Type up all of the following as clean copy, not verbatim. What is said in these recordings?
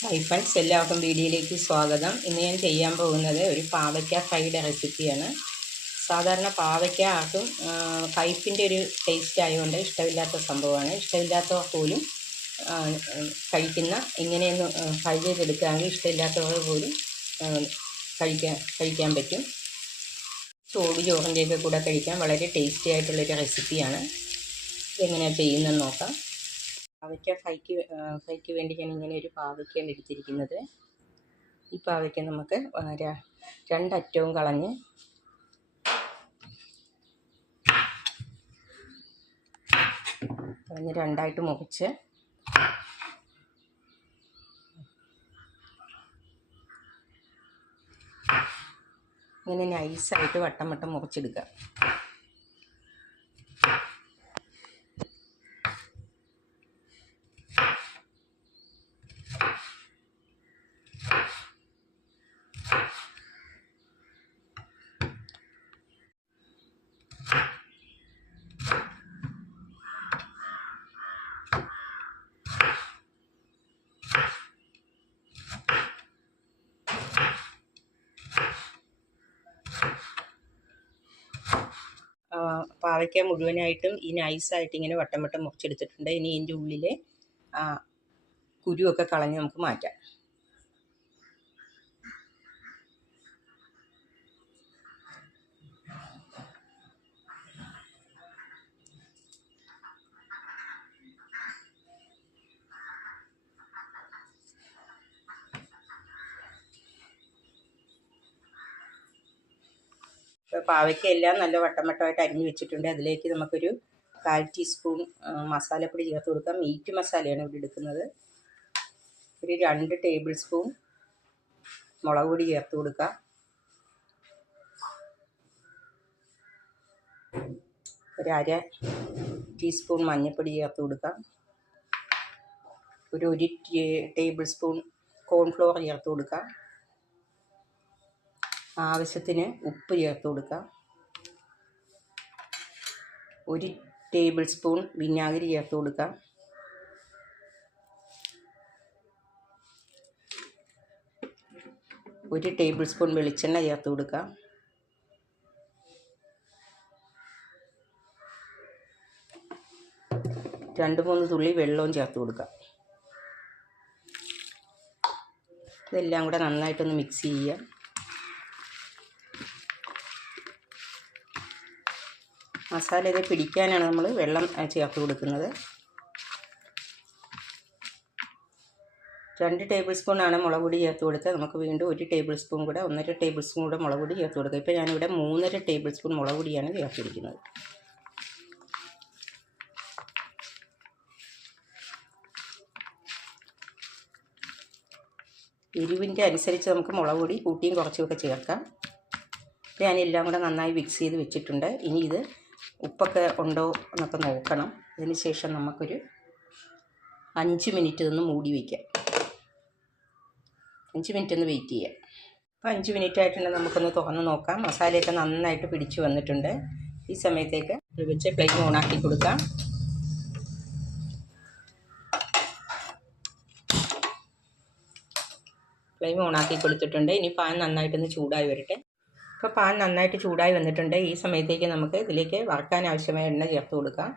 Hi friends, എല്ലാവർക്കും വീഡിയോയിലേക്ക് സ്വാഗതം. ഇന്ന് ഞാൻ ചെയ്യാൻ പോകുന്നത് ഒരു പാവയ്ക്ക ഫ്രൈഡ് റെസിപ്പിയാണ്. സാധാരണ പാവയ്ക്ക ആർക്കും കയ്പിൻ്റെ ഒരു ടേസ്റ്റ് ആയതുകൊണ്ട് ഇഷ്ടമില്ലാത്ത സംഭവമാണ്. ഇഷ്ടമില്ലാത്തവർ പോലും കഴിക്കുന്ന ഇങ്ങനെയൊന്ന് ഫ്രൈ ചെയ്തെടുക്കുകയാണെങ്കിൽ ഇഷ്ടമില്ലാത്തവർ പോലും കഴിക്കാൻ പറ്റും. ചോറിൻ്റെയൊക്കെ കൂടെ കഴിക്കാൻ വളരെ ടേസ്റ്റി ആയിട്ടുള്ളൊരു റെസിപ്പിയാണ്. ഇതെങ്ങനെയാണ് ചെയ്യുന്നതെന്ന് നോക്കാം. പാവയ്ക്ക ഫ്രൈക്ക് വേണ്ടി ഞാൻ ഇങ്ങനെ ഒരു പാവയ്ക്കയാണ് എടുത്തിരിക്കുന്നത്. ഈ പാവയ്ക്ക നമുക്ക് രണ്ടറ്റവും കളഞ്ഞ് രണ്ടായിട്ട് മുറിച്ച് ഇങ്ങനെ നൈസായിട്ട് വട്ടം മുറിച്ചെടുക്കുക. പാവയ്ക്ക മുഴുവനായിട്ടും ഈ നൈസായിട്ട് ഇങ്ങനെ വട്ടം മുറിച്ചെടുത്തിട്ടുണ്ട്. ഇനി ഇതിൻ്റെ ഉള്ളിലെ കുരുവൊക്കെ കളഞ്ഞ് നമുക്ക് മാറ്റാം. പാവയ്ക്ക എല്ലാം നല്ല വട്ടമായിട്ട് അരിഞ്ഞ് വെച്ചിട്ടുണ്ട്. അതിലേക്ക് നമുക്കൊരു 1/4 ടീസ്പൂൺ മസാലപ്പൊടി ചേർത്ത് കൊടുക്കാം. മീറ്റ് മസാലയാണ് ഇവിടെ എടുക്കുന്നത്. ഒരു 2 ടേബിൾ സ്പൂൺ മുളക് പൊടി ചേർത്ത് കൊടുക്കാം. ഒരു 1/2 ടീസ്പൂൺ മഞ്ഞൾപ്പൊടി ചേർത്ത് കൊടുക്കാം. ഒരു 1 ടേബിൾ സ്പൂൺ കോൺഫ്ലവർ ചേർത്ത് കൊടുക്കാം. ആവശ്യത്തിന് ഉപ്പ് ചേർത്ത് കൊടുക്കാം. 1 ടേബിൾ സ്പൂൺ വിനാഗിരി ചേർത്ത് കൊടുക്കാം. ഒരു ടേബിൾ സ്പൂൺ വെളിച്ചെണ്ണ ചേർത്ത് കൊടുക്കാം. രണ്ട് മൂന്ന് തുള്ളി വെള്ളവും ചേർത്ത് കൊടുക്കാം. ഇതെല്ലാം കൂടെ നന്നായിട്ടൊന്ന് മിക്സ് ചെയ്യുക. മസാല ഇത് പിടിക്കാനാണ് നമ്മൾ വെള്ളം ചേർത്ത് കൊടുക്കുന്നത്. 2 ടേബിൾ സ്പൂണാണ് മുളക് പൊടി ചേർത്ത് കൊടുത്തത്. നമുക്ക് വീണ്ടും 1 ടേബിൾ സ്പൂൺ കൂടെ 1.5 ടേബിൾ സ്പൂൺ കൂടെ മുളക് പൊടി ചേർത്ത് കൊടുക്കുക. ഇപ്പോൾ ഞാനിവിടെ 3.5 ടേബിൾ സ്പൂൺ മുളക് പൊടിയാണ് ചേർത്തിരിക്കുന്നത്. എരിവിൻ്റെ അനുസരിച്ച് നമുക്ക് മുളക് പൊടി കൂട്ടിയും കുറച്ചുമൊക്കെ ചേർക്കാം. ഞാനെല്ലാം കൂടെ നന്നായി മിക്സ് ചെയ്ത് വെച്ചിട്ടുണ്ട്. ഇനി ഇത് ഉപ്പൊക്കെ ഉണ്ടോ എന്നൊക്കെ നോക്കണം. അതിന് ശേഷം നമുക്കൊരു 5 മിനിറ്റ് ഒന്ന് മൂടി വയ്ക്കാം. 5 മിനിറ്റ് ഒന്ന് വെയിറ്റ് ചെയ്യാം. അപ്പോൾ 5 മിനിറ്റ് ആയിട്ടുണ്ട്. നമുക്കൊന്ന് തുറന്ന് നോക്കാം. മസാലയൊക്കെ നന്നായിട്ട് പിടിച്ചു വന്നിട്ടുണ്ട്. ഈ സമയത്തേക്ക് വെച്ച് ഫ്ലെയിം ഓണാക്കി കൊടുക്കാം. ഫ്ലെയിം ഓണാക്കി കൊടുത്തിട്ടുണ്ട്. ഇനി പാൻ നന്നായിട്ടൊന്ന് ചൂടായി വരട്ടെ. ഇപ്പോൾ പാൻ നന്നായിട്ട് ചൂടായി വന്നിട്ടുണ്ട്. ഈ സമയത്തേക്ക് നമുക്ക് ഇതിലേക്ക് വറുക്കാൻ ആവശ്യമായ എണ്ണ ചേർത്ത് കൊടുക്കാം.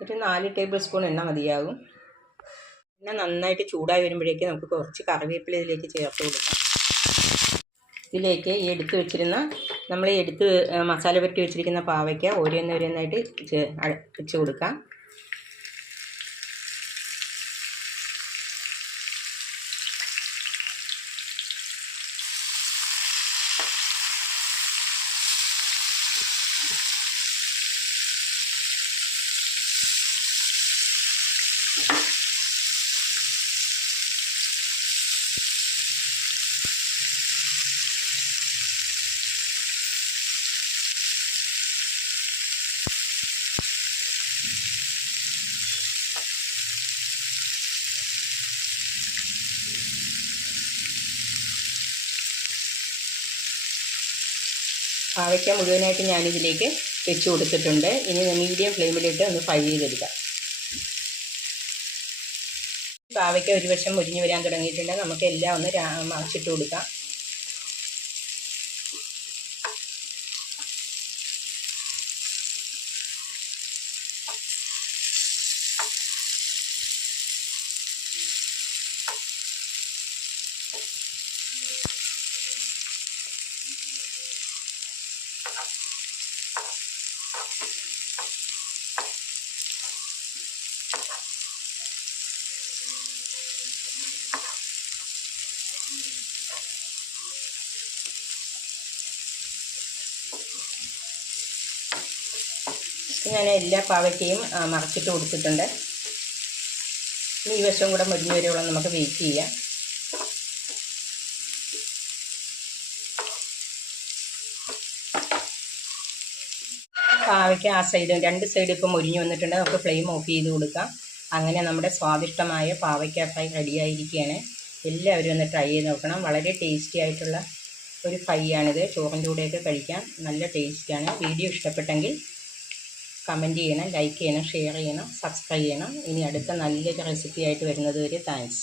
ഒരു 4 ടേബിൾ സ്പൂൺ എണ്ണ മതിയാകും. എണ്ണ നന്നായിട്ട് ചൂടായി വരുമ്പോഴേക്ക് നമുക്ക് കുറച്ച് കറിവേപ്പില ഇതിലേക്ക് ചേർത്ത് കൊടുക്കാം. ഇതിലേക്ക് ഈ നമ്മൾ മസാല പുരട്ടി വെച്ചിരിക്കുന്ന പാവയ്ക്ക ഓരോന്നായിട്ട് വെച്ച് കൊടുക്കാം. പാവയ്ക്ക മുഴുവനായിട്ട് ഞാനിതിലേക്ക് വെച്ച് കൊടുത്തിട്ടുണ്ട്. ഇനി മീഡിയം ഫ്ലെയിമിലിട്ട് ഒന്ന് ഫ്രൈ ചെയ്തെടുക്കാം. പാവയ്ക്ക ഒരു വശം മുരിഞ്ഞ് വരാൻ തുടങ്ങിയിട്ടുണ്ട്. നമുക്ക് എല്ലാം ഒന്ന് മറിച്ചിട്ട് കൊടുക്കാം. ഞാൻ എല്ലാ പാവയ്ക്കയും മറച്ചിട്ട് കൊടുത്തിട്ടുണ്ട്. ഇനി ഈ വശവും കൂടെ മുരിഞ്ഞ് വരുവോളം നമുക്ക് വെയിറ്റ് ചെയ്യാം. പാവയ്ക്ക ആ സൈഡും 2 സൈഡും ഇപ്പോൾ മുരിഞ്ഞ് വന്നിട്ടുണ്ട്. നമുക്ക് ഫ്ലെയിം ഓഫ് ചെയ്ത് കൊടുക്കാം. അങ്ങനെ നമ്മുടെ സ്വാദിഷ്ടമായ പാവയ്ക്ക ഫ്രൈ റെഡിയായിരിക്കുകയാണ്. എല്ലാവരും ഒന്ന് ട്രൈ ചെയ്ത് നോക്കണം. വളരെ ടേസ്റ്റി ആയിട്ടുള്ള ഒരു ഫ്രൈ ആണിത്. ചോറിൻ്റെ കൂടെയൊക്കെ കഴിക്കാൻ നല്ല ടേസ്റ്റാണ്. വീഡിയോ ഇഷ്ടപ്പെട്ടെങ്കിൽ കമൻറ്റ് ചെയ്യണം, ലൈക്ക് ചെയ്യണം, ഷെയർ ചെയ്യണം, സബ്സ്ക്രൈബ് ചെയ്യണം. ഇനി അടുത്ത നല്ലൊരു റെസിപ്പി ആയിട്ട് വരുന്നത് വരെ താങ്ക്സ്.